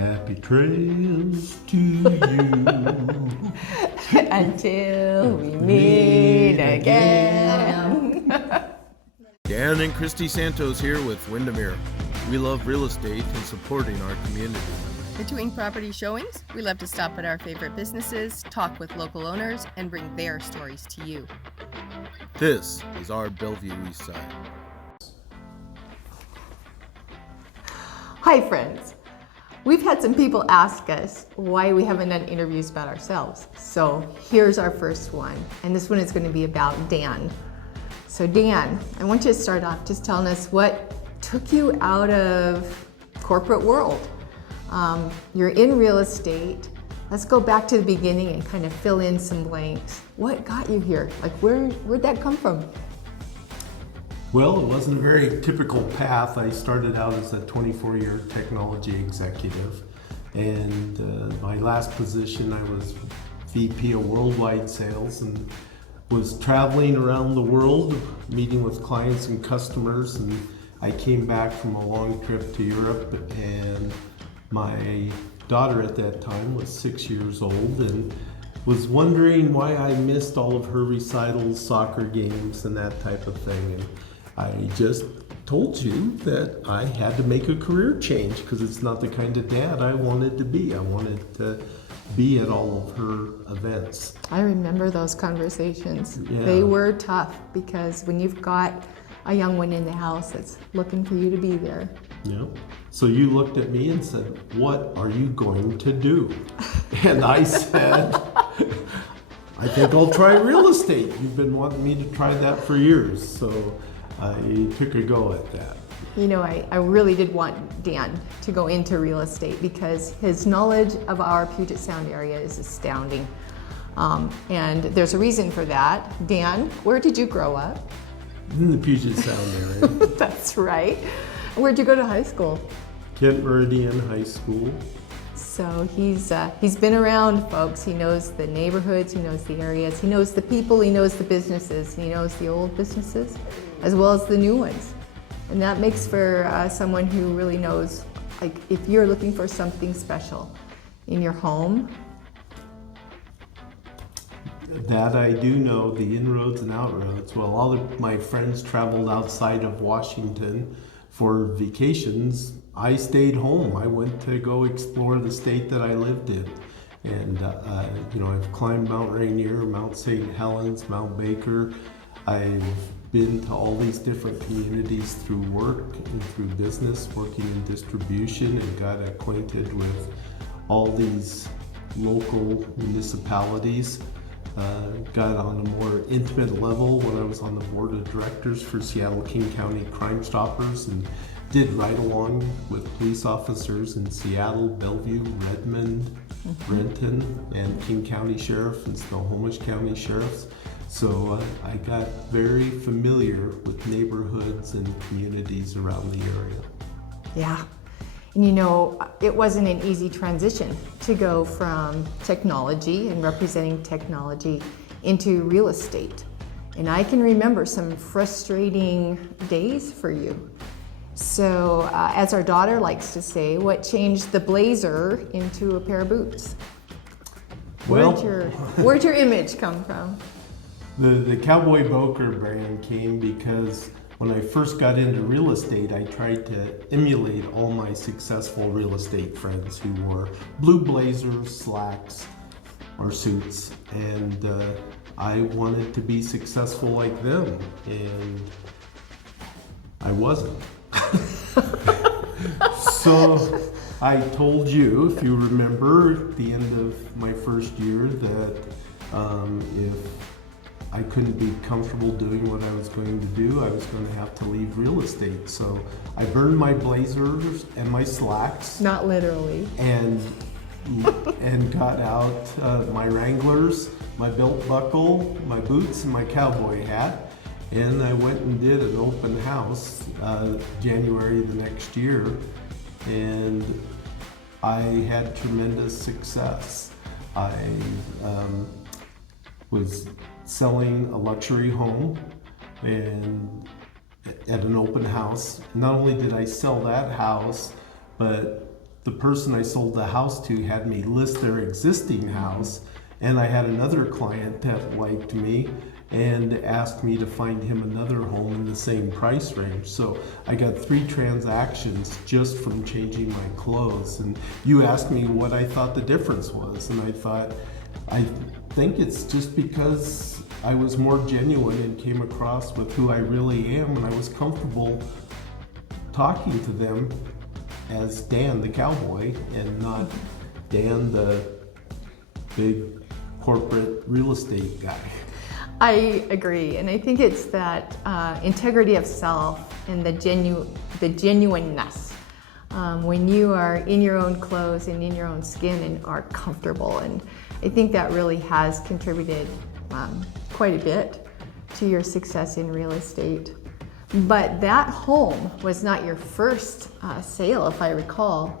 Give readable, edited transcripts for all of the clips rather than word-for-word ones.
Happy trails to you. Until we meet again. Dan and Christy Santos here with Windermere. We love real estate and supporting our community. Between property showings, we love to stop at our favorite businesses, talk with local owners, and bring their stories to you. This is our Bellevue Eastside. Hi friends. We've had some people ask us why we haven't done interviews about ourselves. So here's our first one, and this one is going to be about Dan. So Dan, I want you to start off just telling us what took you out of corporate world. You're in real estate. Let's go back to the beginning and kind of fill in some blanks. What got you here? Like where'd that come from? Well, it wasn't a very typical path. I started out as a 24-year technology executive, and my last position I was VP of worldwide sales and was traveling around the world meeting with clients and customers, and I came back from a long trip to Europe, and my daughter at that time was 6 years old and was wondering why I missed all of her recitals, soccer games, and that type of thing. And I just told you that I had to make a career change because it's not the kind of dad I wanted to be. I wanted to be at all of her events. I remember those conversations. Yeah. They were tough because when you've got a young one in the house that's looking for you to be there. Yeah. So you looked at me and said, "What are you going to do?" And I said, "I think I'll try real estate. You've been wanting me to try that for years." So I took a go at that. You know, I really did want Dan to go into real estate because his knowledge of our Puget Sound area is astounding. And there's a reason for that. Dan, where did you grow up? In the Puget Sound area. That's right. Where'd you go to high school? Kent Meridian High School. So he's been around, folks. He knows the neighborhoods, he knows the areas, he knows the people, he knows the businesses, he knows the old businesses as well as the new ones. And that makes for someone who really knows, like, if you're looking for something special in your home. That I do know, the inroads and outroads. Well, all of my friends traveled outside of Washington for vacations. I stayed home. I went to go explore the state that I lived in. And, I've climbed Mount Rainier, Mount St. Helens, Mount Baker. I've been to all these different communities through work and through business, working in distribution, and got acquainted with all these local municipalities. Got on a more intimate level when I was on the board of directors for Seattle-King County Crime Stoppers, and did ride along with police officers in Seattle, Bellevue, Redmond, Renton, and King County Sheriff and Snohomish County Sheriffs. So I got very familiar with neighborhoods and communities around the area. Yeah. And you know, it wasn't an easy transition to go from technology and representing technology into real estate. And I can remember some frustrating days for you. So as our daughter likes to say, what changed the blazer into a pair of boots? Well, where'd your image come from? The Cowboy Boker brand came because when I first got into real estate, I tried to emulate all my successful real estate friends who wore blue blazers, slacks, or suits, and I wanted to be successful like them, and I wasn't. So I told you, if you remember, at the end of my first year that if I couldn't be comfortable doing what I was going to do, I was going to have to leave real estate. So I burned my blazers and my slacks. Not literally. And got out my Wranglers, my belt buckle, my boots, and my cowboy hat. And I went and did an open house January the next year, and I had tremendous success. I was selling a luxury home and at an open house. Not only did I sell that house, but the person I sold the house to had me list their existing house, and I had another client that liked me and asked me to find him another home in the same price range. So I got 3 transactions just from changing my clothes. And you asked me what I thought the difference was, and I think it's just because I was more genuine and came across with who I really am, and I was comfortable talking to them as Dan the cowboy and not Dan the big corporate real estate guy. I agree, and I think it's that integrity of self and the genuineness. When you are in your own clothes and in your own skin and are comfortable, and I think that really has contributed quite a bit to your success in real estate. But that home was not your first sale, if I recall.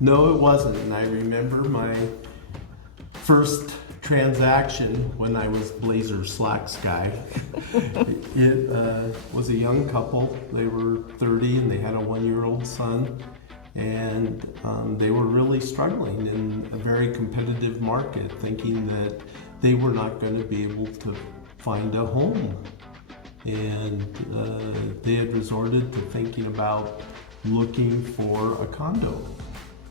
No, it wasn't, and I remember my first transaction when I was Blazer Slacks guy. It was a young couple. They were 30 and they had a 1-year-old son, and they were really struggling in a very competitive market, thinking that they were not going to be able to find a home. And they had resorted to thinking about looking for a condo.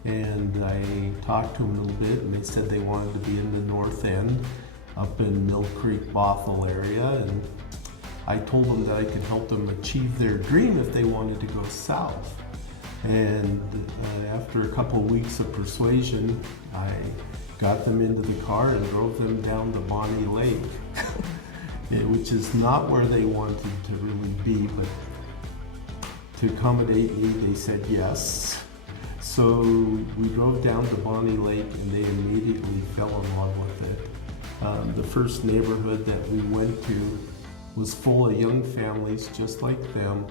And I talked to them a little bit, and they said they wanted to be in the north end, up in Mill Creek, Bothell area. And I told them that I could help them achieve their dream if they wanted to go south. And after a couple of weeks of persuasion, I got them into the car and drove them down to Bonnie Lake, which is not where they wanted to really be, but to accommodate me, they said yes. So we drove down to Bonnie Lake, and they immediately fell in love with it. The first neighborhood that we went to was full of young families just like them.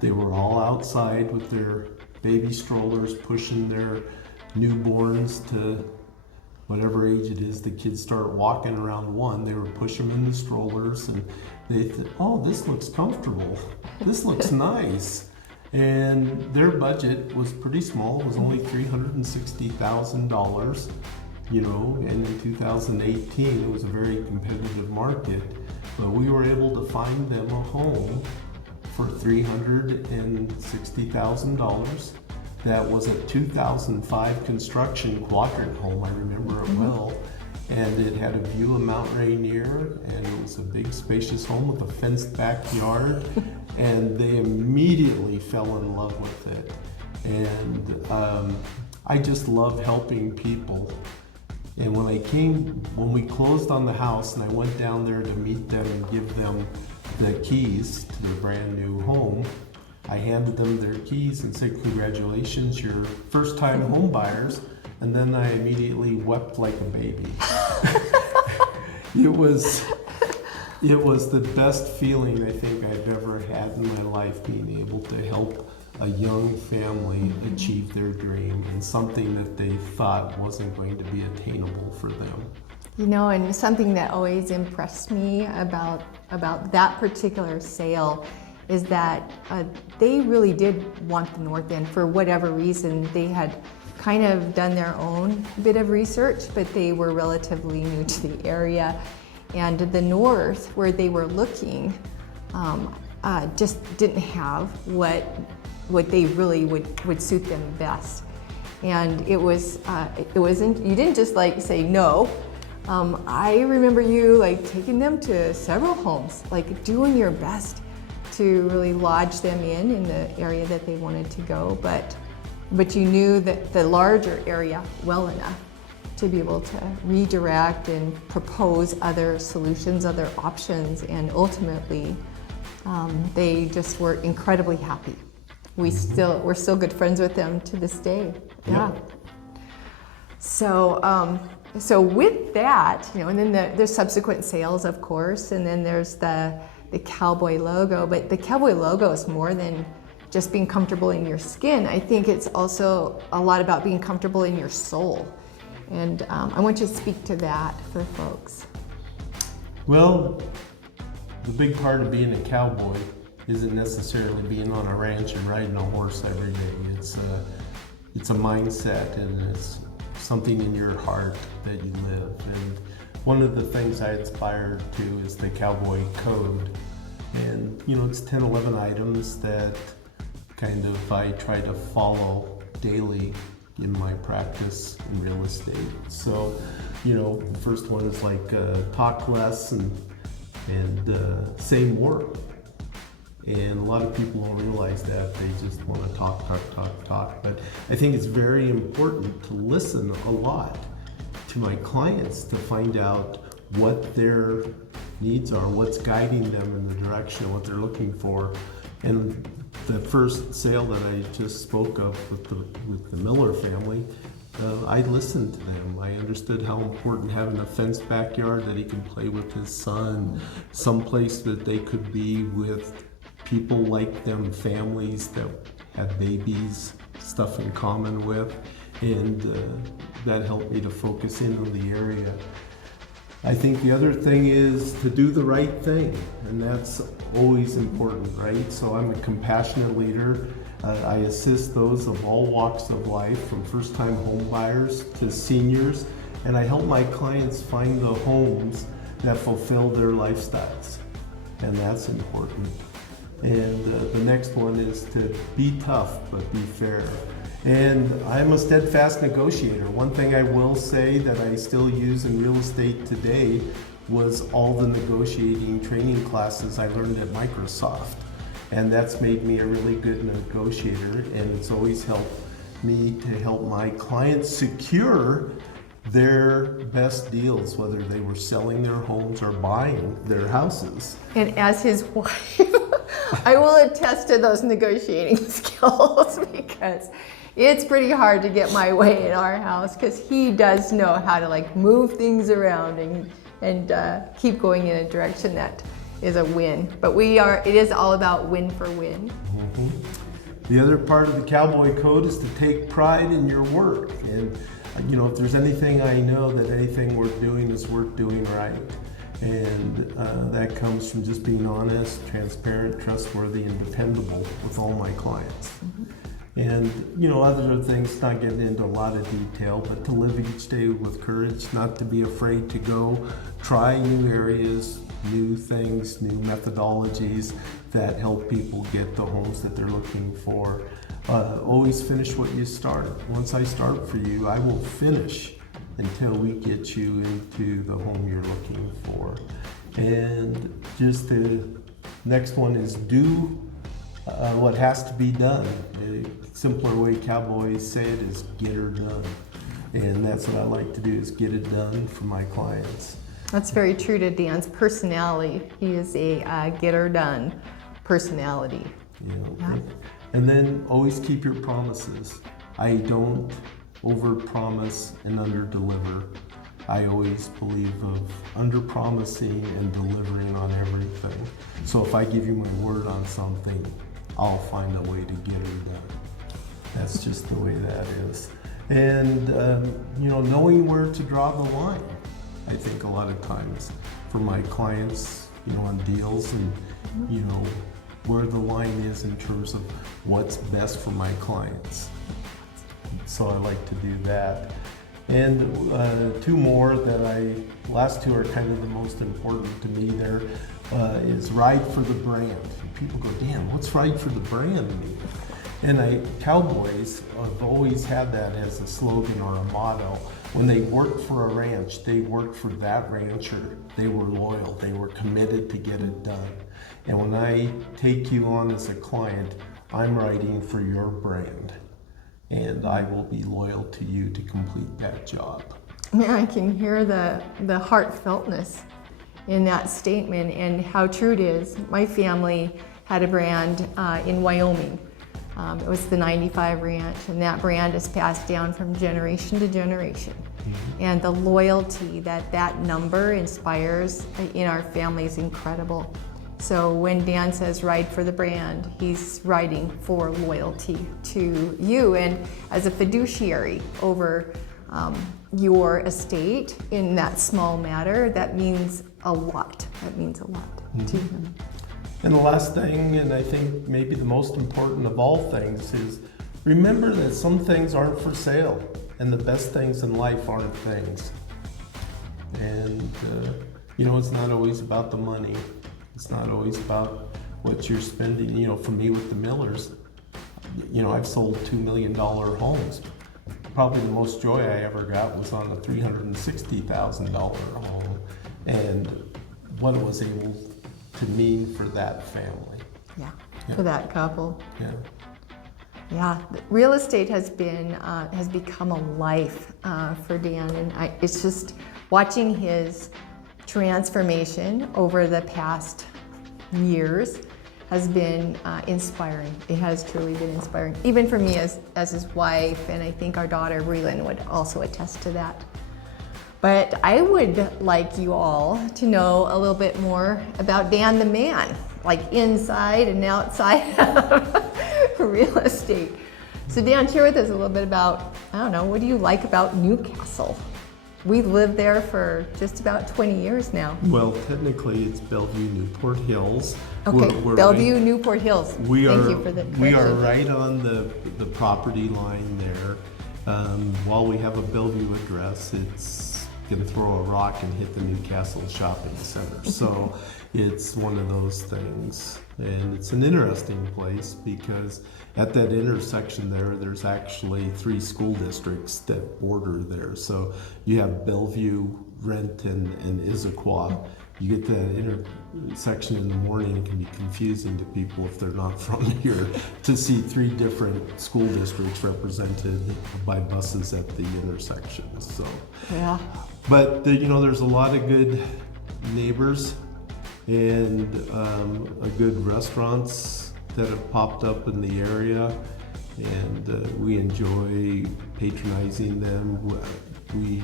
They were all outside with their baby strollers, pushing their newborns to whatever age it is. The kids start walking around 1. They were pushing them in the strollers, and they thought, oh, this looks comfortable. This looks nice. And their budget was pretty small. It was only $360,000, and in 2018 it was a very competitive market. But we were able to find them a home for $360,000. That was a 2005 construction quadrant home. I remember it well. And it had a view of Mount Rainier, and it was a big spacious home with a fenced backyard. And they immediately fell in love with it. And I just love helping people. And when we closed on the house and I went down there to meet them and give them the keys to their brand new home, I handed them their keys and said, congratulations, you're first time home buyers. And then I immediately wept like a baby. It was the best feeling I think I've ever had in my life, being able to help a young family achieve their dream and something that they thought wasn't going to be attainable for them. And something that always impressed me about that particular sale is that they really did want the north end. For whatever reason, they had kind of done their own bit of research, but they were relatively new to the area. And the north, where they were looking, just didn't have what they really would suit them best. And it wasn't, you didn't just say no. I remember you taking them to several homes, doing your best to really lodge them in the area that they wanted to go, but you knew that the larger area well enough to be able to redirect and propose other solutions, other options, and ultimately they just were incredibly happy. We're still good friends with them to this day. Yeah. So with that, and then there's subsequent sales, of course, and then there's the cowboy logo. But the cowboy logo is more than just being comfortable in your skin. I think it's also a lot about being comfortable in your soul. And I want you to speak to that for folks. Well, the big part of being a cowboy isn't necessarily being on a ranch and riding a horse every day. It's it's a mindset and it's something in your heart that you live. And one of the things I aspire to is the Cowboy Code. And it's 10, 11 items that kind of I try to follow daily in my practice in real estate. So, the first one is like talk less and say more. And a lot of people don't realize that. They just want to talk. But I think it's very important to listen a lot to my clients to find out what their needs are, what's guiding them in the direction, what they're looking for. And the first sale that I just spoke of with the Miller family, I listened to them. I understood how important having a fenced backyard that he can play with his son, someplace that they could be with people like them, families that have babies, stuff in common with, and that helped me to focus in on the area. I think the other thing is to do the right thing, and that's always important, right? So I'm a compassionate leader. I assist those of all walks of life, from first-time home buyers to seniors, and I help my clients find the homes that fulfill their lifestyles, and that's important. And the next one is to be tough, but be fair. And I'm a steadfast negotiator. One thing I will say that I still use in real estate today was all the negotiating training classes I learned at Microsoft. And that's made me a really good negotiator, and it's always helped me to help my clients secure their best deals, whether they were selling their homes or buying their houses. And as his wife, I will attest to those negotiating skills, because it's pretty hard to get my way in our house, because he does know how to move things around and keep going in a direction that is a win. But it is all about win for win. Mm-hmm. The other part of the Cowboy Code is to take pride in your work. And if there's anything I know, that anything worth doing is worth doing right. And that comes from just being honest, transparent, trustworthy, and dependable with all my clients. Mm-hmm. And other things, not getting into a lot of detail, but to live each day with courage, not to be afraid to go try new areas, new things, new methodologies that help people get the homes that they're looking for. Always finish what you start. Once I start for you, I will finish until we get you into the home you're looking for. And just the next one is do what has to be done. A simpler way cowboys say it is get her done. And that's what I like to do, is get it done for my clients. That's very true to Dan's personality. He is a get her done personality. Yeah. And then always keep your promises. I don't overpromise and underdeliver. I always believe of underpromising and delivering on everything. So if I give you my word on something, I'll find a way to get it done. That's just the way that is. And knowing where to draw the line. I think a lot of times for my clients, on deals, and where the line is in terms of what's best for my clients. So I like to do that. And two more last two are kind of the most important to me. There is ride for the brand. People go, Dan, what's ride for the brand mean? And cowboys have always had that as a slogan or a motto. When they worked for a ranch, they worked for that rancher. They were loyal. They were committed to get it done. And when I take you on as a client, I'm riding for your brand. And I will be loyal to you to complete that job. Yeah, I can hear the heartfeltness in that statement and how true it is. My family had a brand in Wyoming. It was the 95 Ranch, and that brand is passed down from generation to generation. Mm-hmm. And the loyalty that number inspires in our family is incredible. So when Dan says ride for the brand, he's riding for loyalty to you and as a fiduciary over your estate in that small matter. That means a lot. That means a lot to him. And the last thing, and I think maybe the most important of all things, is remember that some things aren't for sale, and the best things in life aren't things. And, it's not always about the money. It's not always about what you're spending. For me with the Millers, I've sold $2 million homes. Probably the most joy I ever got was on a $360,000 home, and what it was able to mean for that family. Yeah, for that couple. Yeah. Yeah, real estate has become a life for Dan, and it's just watching his transformation over the past years has been inspiring. It has truly been inspiring, even for me as his wife, and I think our daughter Breland would also attest to that. But I would like you all to know a little bit more about Dan the man, like inside and outside of real estate. So Dan, share with us a little bit about, what do you like about Newcastle? We've lived there for just about 20 years now. Well, technically it's Bellevue, Newport Hills. Okay, We're Bellevue, right, Newport Hills. Thank you for the correction. We are right on the property line there. While we have a Bellevue address, it's gonna throw a rock and hit the Newcastle Shopping Center. So it's one of those things. And it's an interesting place because at that intersection there's actually 3 school districts that border there. So you have Bellevue, Renton, and Issaquah. You get that intersection in the morning, it can be confusing to people if they're not from here to see 3 different school districts represented by buses at the intersections. So, Yeah. but there's a lot of good neighbors and good restaurants that have popped up in the area, and we enjoy patronizing them. We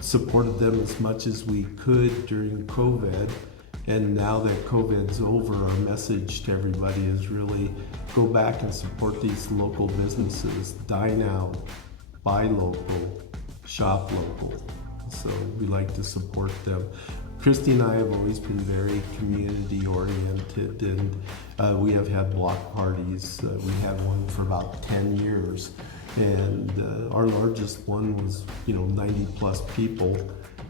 supported them as much as we could during COVID, and now that COVID's over, our message to everybody is really go back and support these local businesses, dine out, buy local, shop local. So we like to support them. Christy and I have always been very community oriented, and we have had block parties. We had one for about 10 years, and our largest one was 90 plus people,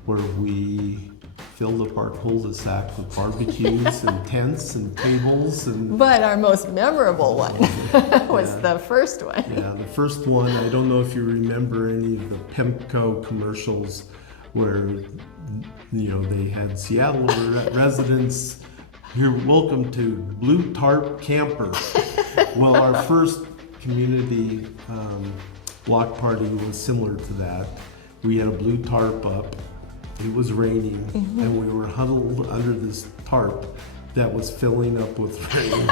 where we filled up our cul-de-sac with barbecues and tents and tables. But our most memorable one was the first one. Yeah, the first one, I don't know if you remember any of the Pemco commercials where they had Seattle residents, you're welcome to Blue Tarp Camper. Well, our first community block party was similar to that. We had a blue tarp up, it was raining, and we were huddled under this tarp that was filling up with rain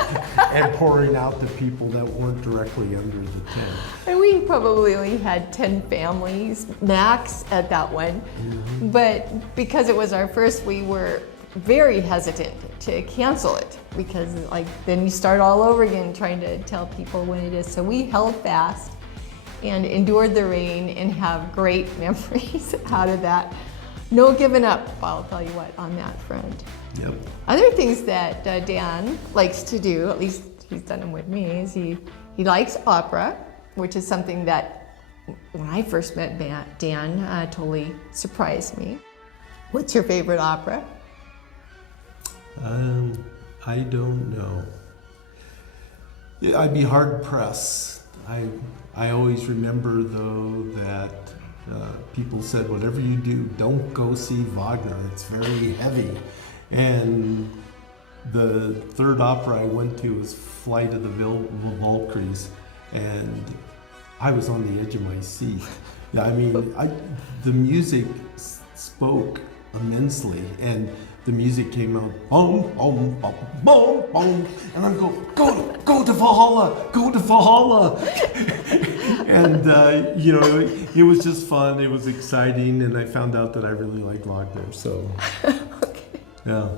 and pouring out to people that weren't directly under the tent. And we probably only had 10 families max at that one. But because it was our first, we were very hesitant to cancel it, because then you start all over again trying to tell people when it is. So we held fast and endured the rain and have great memories out of that. No giving up, I'll tell you what, on that front. Yep. Other things that Dan likes to do, at least he's done them with me, is he likes opera, which is something that when I first met Dan totally surprised me. What's your favorite opera? I don't know. I'd be hard pressed. I always remember though that people said, whatever you do, don't go see Wagner. It's very heavy. And the third opera I went to was Flight of the Valkyries, and I was on the edge of my seat. I mean, the music spoke immensely, and the music came out, boom, boom, boom, boom, boom, and I'm going, go to Valhalla, go to Valhalla. And, it was just fun, it was exciting, and I found out that I really like Wagner, so. Okay. Yeah.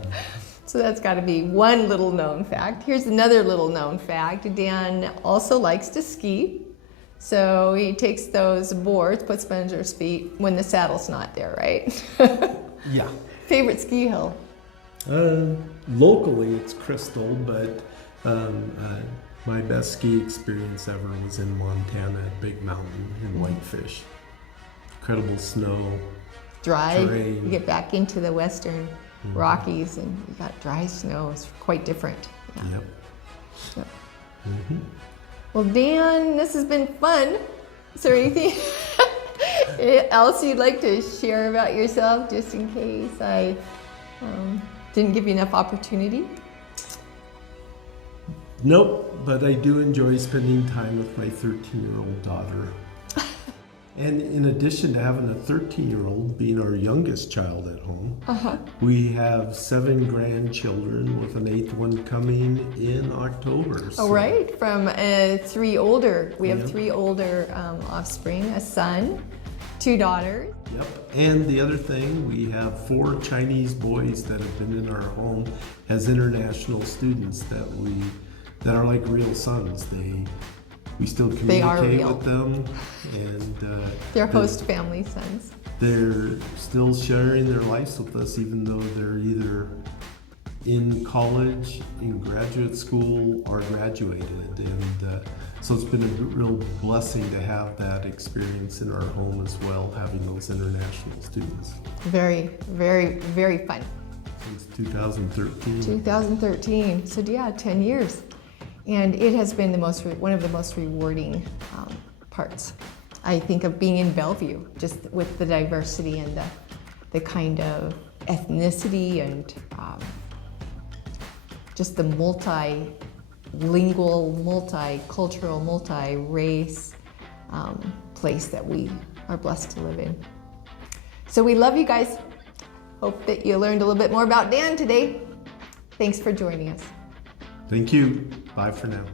So that's got to be one little known fact. Here's another little known fact. Dan also likes to ski. So he takes those boards, puts them under his feet when the saddle's not there, right? Yeah. Favorite ski hill? Locally it's Crystal, but My best ski experience ever was in Montana at Big Mountain in Whitefish. Incredible snow. Dry. Terrain. You get back into the Western Rockies and you got dry snow. It's quite different. Yeah. Yep. Yep. Mhm. Well, Dan, this has been fun. Is there anything else you'd like to share about yourself, just in case I didn't give you enough opportunity? Nope, but I do enjoy spending time with my 13-year-old daughter. And in addition to having a 13-year-old being our youngest child at home, we have 7 grandchildren with an 8th one coming in October. All right, from 3 older. We have Yep. 3 older offspring, a son, 2 daughters. Yep. And the other thing, we have 4 Chinese boys that have been in our home as international students that are like real sons. We still They are communicate real. with them, and They're host family sons. they're still sharing their lives with us, even though they're either in college, in graduate school, or graduated. And so it's been a real blessing to have that experience in our home as well, having those international students Very, very, very fun. since 2013. 2013. So yeah, 10 years. And it has been one of the most rewarding parts, I think, of being in Bellevue, just with the diversity and the kind of ethnicity and just the multilingual, multicultural, multi-race place that we are blessed to live in. So we love you guys. Hope that you learned a little bit more about Dan today. Thanks for joining us. Thank you. Bye for now.